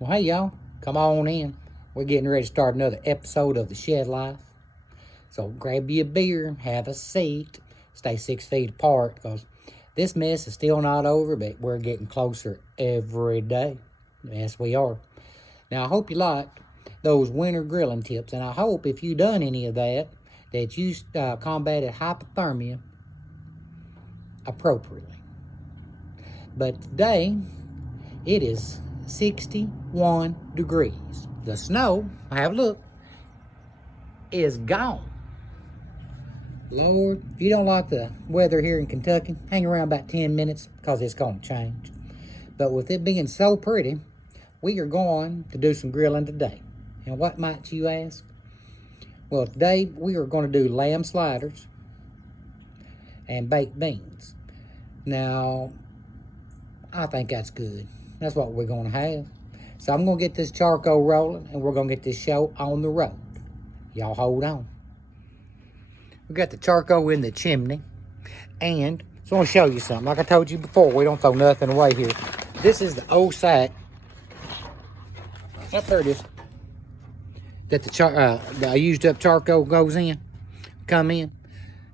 Well, hey, y'all, come on in. We're getting ready to start another episode of The Shed Life. So grab you a beer, have a seat, stay 6 feet apart because this mess is still not over, but we're getting closer every day. Yes, we are. Now, I hope you liked those winter grilling tips, and I hope if you done any of that you combated hypothermia appropriately. But today, it is 61 degrees. The snow, have a look, is gone. Lord, if you don't like the weather here in Kentucky, hang around about 10 minutes because it's going to change. But with it being so pretty, we are going to do some grilling today. And what might you ask? Well, today we are going to do lamb sliders and baked beans. Now, I think that's good. That's what we're going to have. So I'm going to get this charcoal rolling, and we're going to get this show on the road. Y'all hold on. We got the charcoal in the chimney, and so I'm going to show you something. Like I told you before, we don't throw nothing away here. This is the old sack. Up there it is. That the used up charcoal goes in, come in.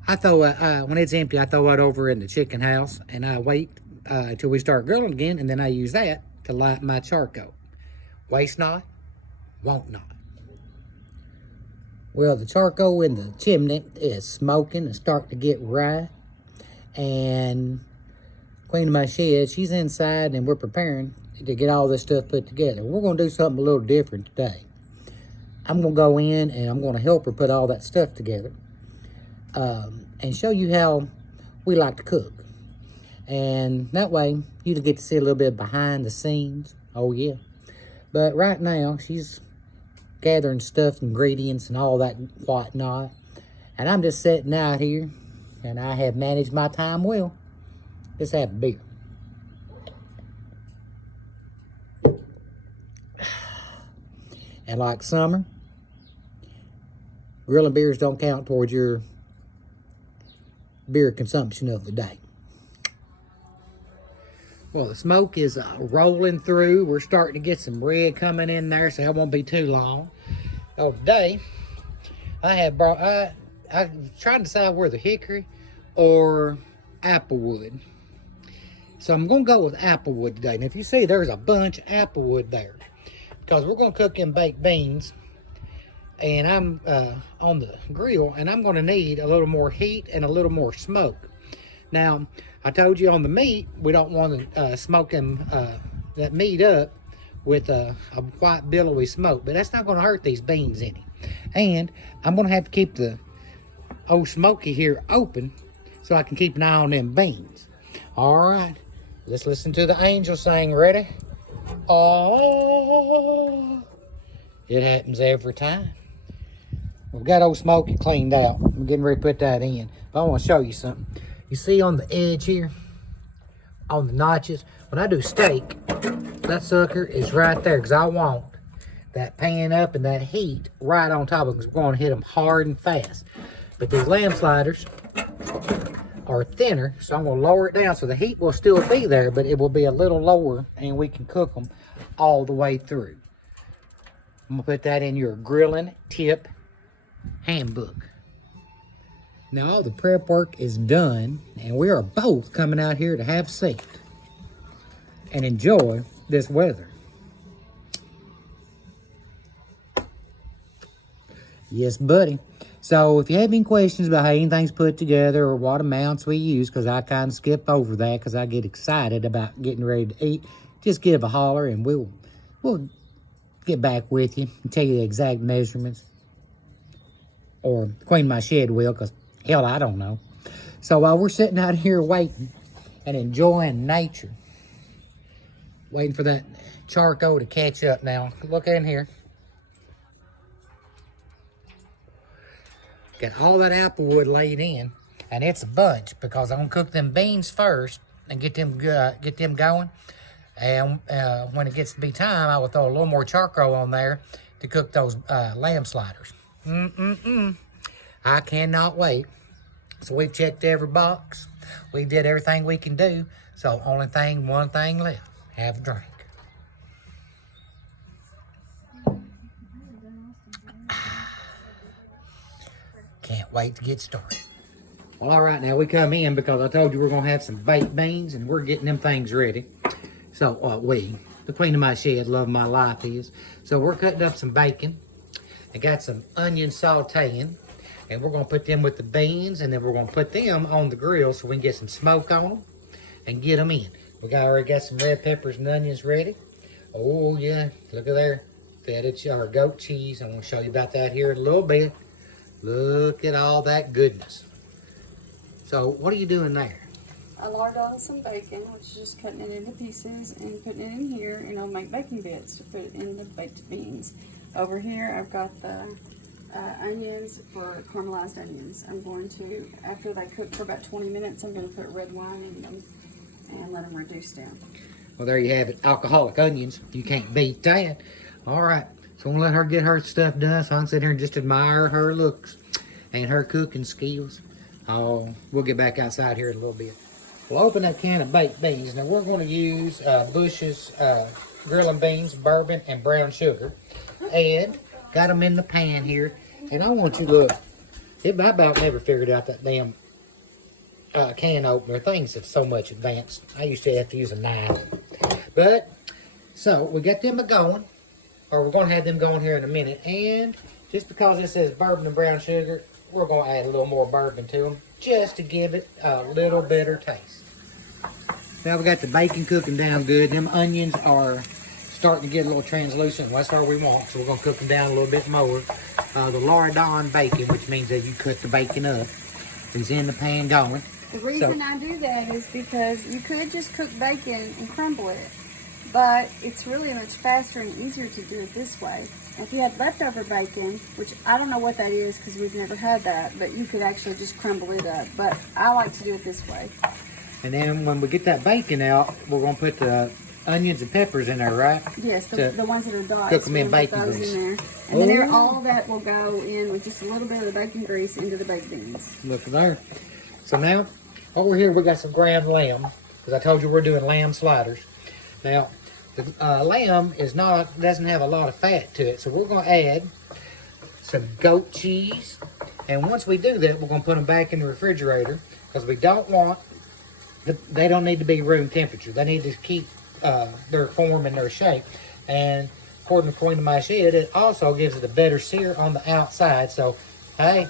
I throw it, when it's empty, I throw it over in the chicken house, and I wait until we start grilling again, and then I use that to light my charcoal. Waste not, won't not. Well, the charcoal in the chimney is smoking and starting to get right. And Queen of my shed, she's inside, and we're preparing to get all this stuff put together. We're going to do something a little different today. I'm going to go in, and I'm going to help her put all that stuff together and show you how we like to cook. And that way, you get to see a little bit behind the scenes. Oh, yeah. But right now, she's gathering stuff, ingredients, and all that whatnot. And I'm just sitting out here, and I have managed my time well. Just have a beer. And like summer, grilling beers don't count towards your beer consumption of the day. Well, the smoke is rolling through. We're starting to get some red coming in there, so that won't be too long. Oh, today, I tried to decide whether hickory or applewood. So I'm going to go with applewood today. And if you see, there's a bunch of applewood there. Because we're going to cook in baked beans. And I'm on the grill, and I'm going to need a little more heat and a little more smoke. Now, I told you on the meat, we don't want to smoke that meat up with a white billowy smoke, but that's not going to hurt these beans any. And I'm going to have to keep the old smoky here open so I can keep an eye on them beans. All right, let's listen to the angel sing. Ready? Oh, it happens every time. We've got old Smoky cleaned out. I'm getting ready to put that in. But I want to show you something. You see on the edge here, on the notches, when I do steak, that sucker is right there because I want that pan up and that heat right on top of it because we're going to hit them hard and fast. But these lamb sliders are thinner, so I'm going to lower it down so the heat will still be there, but it will be a little lower and we can cook them all the way through. I'm going to put that in your grilling tip handbook. Now all the prep work is done, and we are both coming out here to have a seat and enjoy this weather. Yes, buddy. So if you have any questions about how anything's put together or what amounts we use, because I kind of skip over that because I get excited about getting ready to eat, just give a holler and we'll get back with you and tell you the exact measurements. Or Queen of my shed will, because hell, I don't know. So while we're sitting out here waiting and enjoying nature, waiting for that charcoal to catch up now. Look in here. Got all that applewood laid in, and it's a bunch because I'm gonna cook them beans first and get them going. And when it gets to be time, I will throw a little more charcoal on there to cook those lamb sliders. I cannot wait. So we've checked every box. We did everything we can do. So one thing left. Have a drink. wait to get started. Well, all right, now we come in because I told you we're gonna have some baked beans and we're getting them things ready. So the queen of my shed, love of my life is. So we're cutting up some bacon. I got some onion sauteing, and we're gonna put them with the beans, and then we're gonna put them on the grill so we can get some smoke on them and get them in. Already got some red peppers and onions ready. Oh yeah, look at there, feta or goat cheese. I'm gonna show you about that here in a little bit. Look at all that goodness. So what are you doing there? I larded on some bacon, which is just cutting it into pieces and putting it in here, and I'll make bacon bits to put in the baked beans. Over here, I've got the onions for caramelized onions. I'm going to, after they cook for about 20 minutes, I'm going to put red wine in them and let them reduce down. Well, there you have it, alcoholic onions. You can't beat that. All right, so I'm gonna let her get her stuff done so I can sit here and just admire her looks and her cooking skills. Oh, we'll get back outside here in a little bit. We'll open that can of baked beans. Now we're going to use Bush's grilling beans, bourbon, and brown sugar. And got them in the pan here. And I want you to look. I about never figured out that damn can opener. Things have so much advanced. I used to have to use a knife. But, so we got them going. Or we're going to have them going here in a minute. And just because it says bourbon and brown sugar, we're going to add a little more bourbon to them, just to give it a little better taste. Now we got the bacon cooking down good. Them onions are starting to get a little translucent. That's all we want, so we're going to cook them down a little bit more. The Lardon bacon, which means that you cut the bacon up, is in the pan going. The reason I do that is because you could just cook bacon and crumble it, but it's really much faster and easier to do it this way. If you had leftover bacon, which I don't know what that is because we've never had that, but you could actually just crumble it up. But I like to do it this way. And then when we get that bacon out, we're going to put the onions and peppers in there, right? Yes, the ones that are dots. Cook them in bacon grease. In there. And then all that will go in with just a little bit of the bacon grease into the baked beans. Look at there. So now, over here we got some ground lamb, because I told you we're doing lamb sliders. Now, the lamb doesn't have a lot of fat to it, so we're going to add some goat cheese. And once we do that, we're going to put them back in the refrigerator, because we don't want, they don't need to be room temperature. They need to keep their form and their shape. And according to Queen of My Shed, it also gives it a better sear on the outside. So, hey,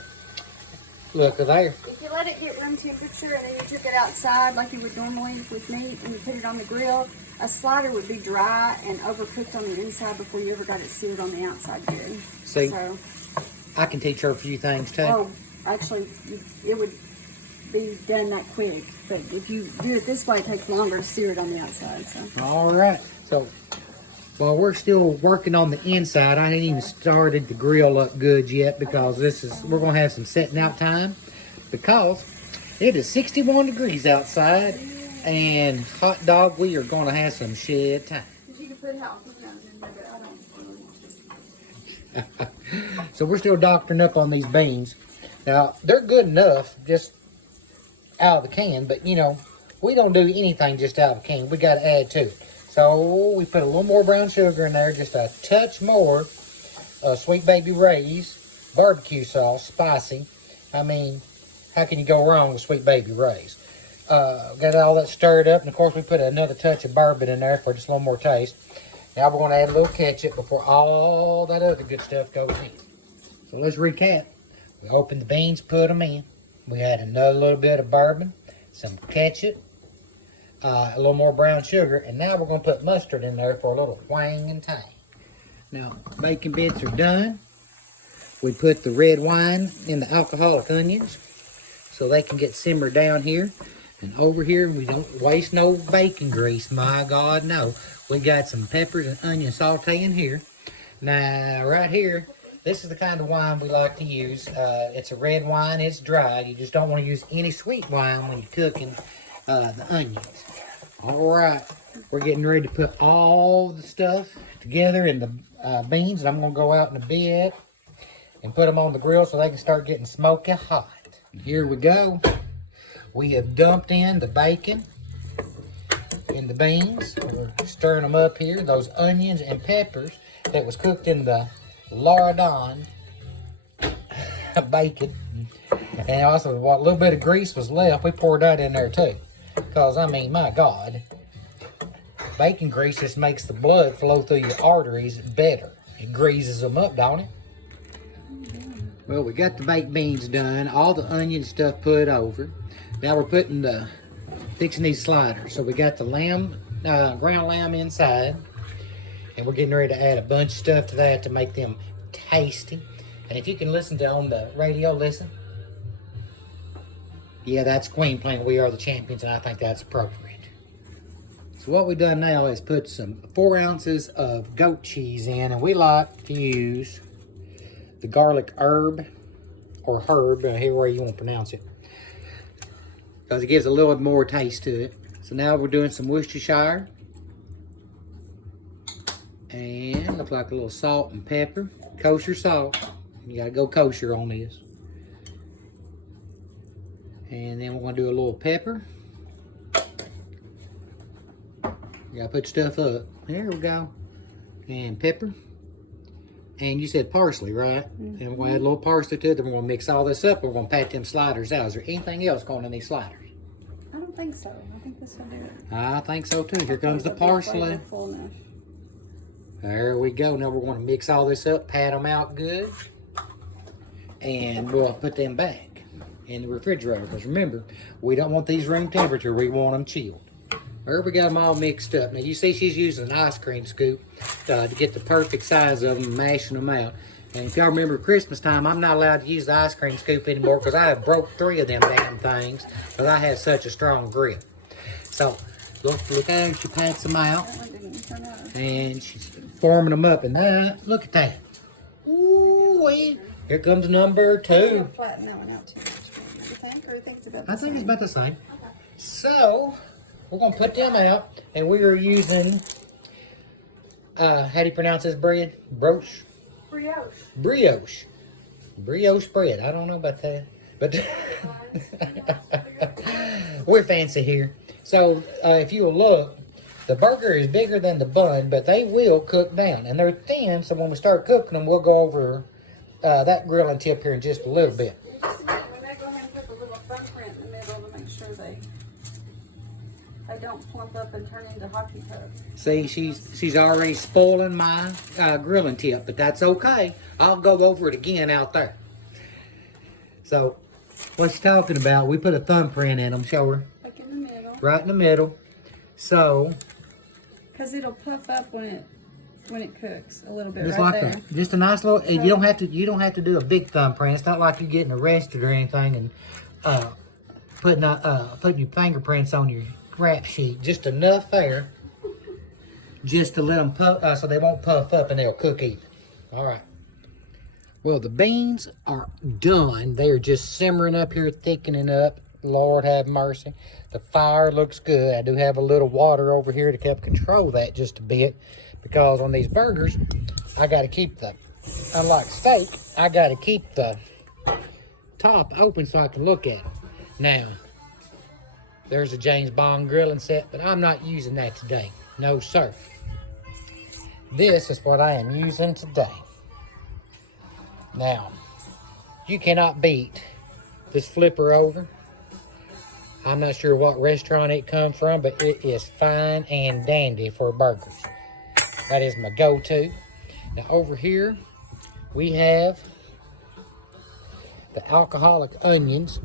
look at there. If you let it get room temperature and then you took it outside like you would normally with meat and you put it on the grill, a slider would be dry and overcooked on the inside before you ever got it seared on the outside good. See, so, I can teach her a few things too. Oh, actually, it would be done that quick. But if you do it this way, it takes longer to sear it on the outside. So. All right. So while we're still working on the inside, I ain't even started the grill up good yet because we're going to have some setting out time because it is 61 degrees outside. And hot dog, we are going to have some shed time. So we're still doctoring up on these beans. Now, they're good enough just out of the can, but you know, we don't do anything just out of the can. We got to add to it. So we put a little more brown sugar in there, just a touch more Sweet Baby Ray's barbecue sauce, spicy. I mean, how can you go wrong with Sweet Baby Ray's? Got all that stirred up, and of course we put another touch of bourbon in there for just a little more taste. Now we're going to add a little ketchup before all that other good stuff goes in. So let's recap. We opened the beans, put them in. We add another little bit of bourbon, some ketchup, a little more brown sugar, and now we're going to put mustard in there for a little twang and tang. Now, bacon bits are done. We put the red wine in the alcoholic onions so they can get simmered down here. And over here, we don't waste no bacon grease. My God, no. We got some peppers and onion saute in here. Now, right here, this is the kind of wine we like to use. It's a red wine. It's dry. You just don't want to use any sweet wine when you're cooking the onions. All right. We're getting ready to put all the stuff together in the beans. And I'm going to go out in a bit and put them on the grill so they can start getting smoky hot. Here we go. We have dumped in the bacon and the beans. We're stirring them up here. Those onions and peppers that was cooked in the lardon bacon. And also, what little bit of grease was left, we poured that in there too. Because, I mean, my God, bacon grease just makes the blood flow through your arteries better. It greases them up, don't it? Well, we got the baked beans done, all the onion stuff put over. Now we're fixing these sliders. So we got the lamb, ground lamb inside. And we're getting ready to add a bunch of stuff to that to make them tasty. And if you can listen to on the radio, listen. Yeah, that's Queen playing We Are the Champions, and I think that's appropriate. So what we've done now is put some 4 ounces of goat cheese in, and we like to use the garlic herb, or herb, however you want to pronounce it, because it gives a little more taste to it. So now we're doing some Worcestershire, and look like a little salt and pepper, kosher salt. You gotta go kosher on this. And then we're gonna do a little pepper. You gotta put stuff up. There we go. And pepper. And you said parsley, right? Mm-hmm. And we're gonna add a little parsley to it. Then we're gonna mix all this up. And we're gonna pat them sliders out. Is there anything else going in these sliders? I don't think so. I think this will do it. I think so too. Here comes the parsley. There we go. Now we're gonna mix all this up, pat them out good. And we'll put them back in the refrigerator, because remember, we don't want these room temperature, we want them chilled. There we got them all mixed up. Now you see she's using an ice cream scoop to get the perfect size of them, mashing them out. And if y'all remember Christmas time, I'm not allowed to use the ice cream scoop anymore because I have broke 3 of them damn things because I have such a strong grip. So look how she pats them out, and she's forming them up, and that, look at that. Ooh, here comes number 2. Flatten that one out too much. Or you think it's about the I think same? it's about the same. Okay. So, we're going to put them out, and we are using, how do you pronounce this bread? Brioche? Brioche bread. I don't know about that. But we're fancy here. So, if you will look, the burger is bigger than the bun, but they will cook down. And they're thin, so when we start cooking them, we'll go over that grilling tip here in just a little bit. They don't plump up and turn into hockey pucks. See, she's already spoiling my grilling tip, but that's okay. I'll go over it again out there. So, what she's talking about, we put a thumbprint in them, show her. Like in the middle. Right in the middle. So. Because it'll puff up when it cooks a little bit. Just right like there. that. Just a nice little. Okay. You don't have to do a big thumbprint. It's not like you're getting arrested or anything and putting your fingerprints on your rap sheet. Just enough there, just to let them puff, so they won't puff up and they'll cook even. All right. Well, the beans are done. They are just simmering up here, thickening up. Lord have mercy. The fire looks good. I do have a little water over here to help control that just a bit, because on these burgers, I got to keep unlike steak, I got to keep the top open so I can look at it. Now, there's a James Bond grilling set, but I'm not using that today. No, sir. This is what I am using today. Now, you cannot beat this flipper over. I'm not sure what restaurant it come from, but it is fine and dandy for burgers. That is my go-to. Now, over here, we have the alcoholic onions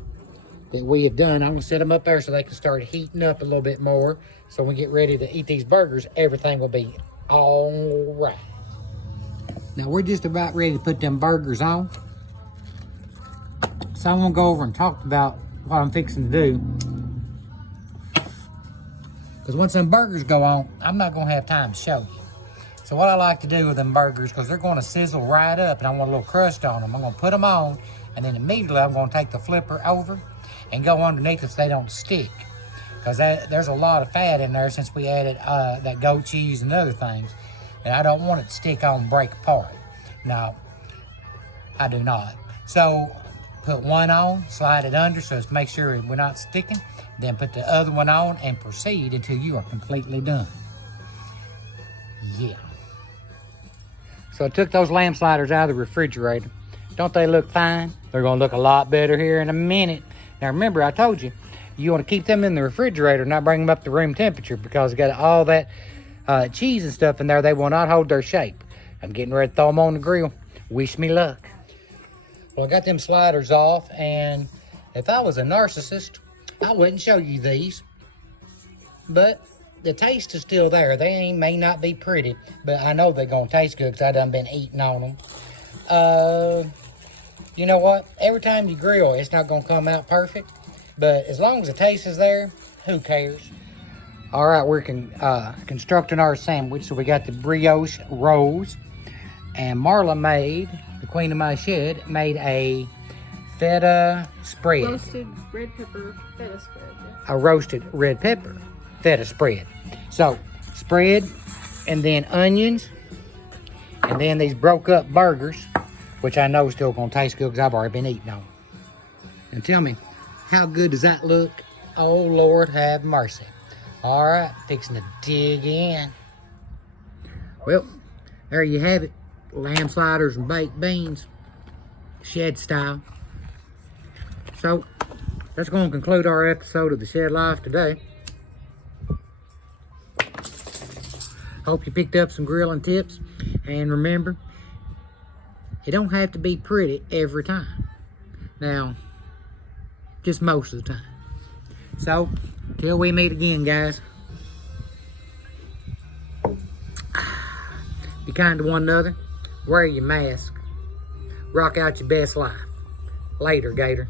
that we have done. I'm going to set them up there so they can start heating up a little bit more. So when we get ready to eat these burgers, everything will be all right. Now we're just about ready to put them burgers on. So I'm going to go over and talk about what I'm fixing to do. Because once them burgers go on, I'm not going to have time to show you. So what I like to do with them burgers, because they're going to sizzle right up and I want a little crust on them, I'm going to put them on, and then immediately I'm going to take the flipper over and go underneath it so they don't stick. Because there's a lot of fat in there since we added that goat cheese and other things. And I don't want it to stick on and break apart. No, I do not. So put one on, slide it under so make sure we're not sticking. Then put the other one on and proceed until you are completely done. Yeah. So I took those lamb sliders out of the refrigerator. Don't they look fine? They're gonna look a lot better here in a minute. Now remember, I told you, you want to keep them in the refrigerator, not bring them up to room temperature, because they got all that cheese and stuff in there. They will not hold their shape. I'm getting ready to throw them on the grill. Wish me luck. Well, I got them sliders off, and if I was a narcissist, I wouldn't show you these. But the taste is still there. May not be pretty, but I know they're gonna taste good because I done been eating on them. You know what? Every time you grill, it's not gonna come out perfect, but as long as the taste is there, who cares? All right, we're constructing our sandwich. So we got the brioche rolls, and Marla made, the queen of my shed, made a feta spread. Roasted red pepper feta spread. Yeah. A roasted red pepper feta spread. So, spread, and then onions, and then these broke up burgers, which I know is still gonna taste good because I've already been eating on them. And tell me, how good does that look? Oh, Lord have mercy. All right, fixing to dig in. Well, there you have it. Lamb sliders and baked beans, shed style. So, that's going to conclude our episode of The Shed Life today. Hope you picked up some grilling tips. And remember, it don't have to be pretty every time. Now, just most of the time. So, till we meet again, guys. Be kind to one another. Wear your mask. Rock out your best life. Later, Gator.